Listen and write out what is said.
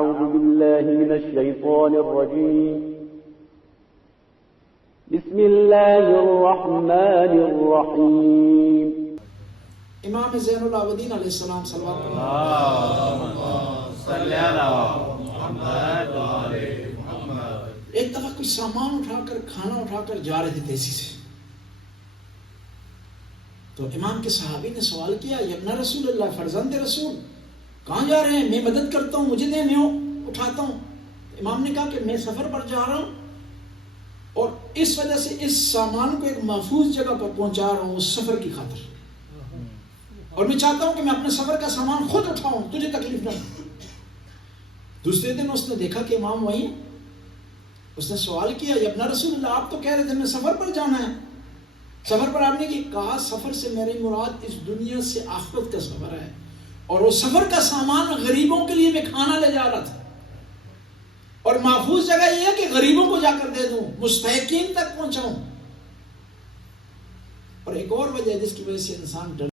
أعوذ بالله من الشيطان الرجيم بسم الله الرحمن الرحيم امام زین العابدین علیہ السلام صلوات اللہ صلی اللہ محمد ایک دفعہ کچھ سامان اٹھا کر کھانا اٹھا کر جا رہے تھے تیزی سے، تو امام کے صحابی نے سوال کیا یا ابن رسول اللہ، فرزند رسول کہاں جا رہے ہیں؟ میں مدد کرتا ہوں، مجھے دے، میں اٹھاتا ہوں۔ امام نے کہا کہ میں سفر پر جا رہا ہوں اور اس وجہ سے اس سامان کو ایک محفوظ جگہ پر پہنچا رہا ہوں اس سفر کی خاطر، اور میں چاہتا ہوں کہ میں اپنے سفر کا سامان خود اٹھاؤں، تجھے تکلیف نہ ہو۔ دوسرے دن اس نے دیکھا کہ امام وہیں، اس نے سوال کیا یا ابن رسول اللہ آپ تو کہہ رہے تھے میں سفر پر جانا ہے، سفر پر آپ نے کہا سفر سے میری مراد اس دنیا سے آخرت کا سفر ہے، اور وہ سفر کا سامان غریبوں کے لیے میں کھانا لے جا رہا تھا، اور محفوظ جگہ یہ ہے کہ غریبوں کو جا کر دے دوں، مستحقین تک پہنچاؤں۔ اور ایک اور وجہ جس کی وجہ سے انسان ڈر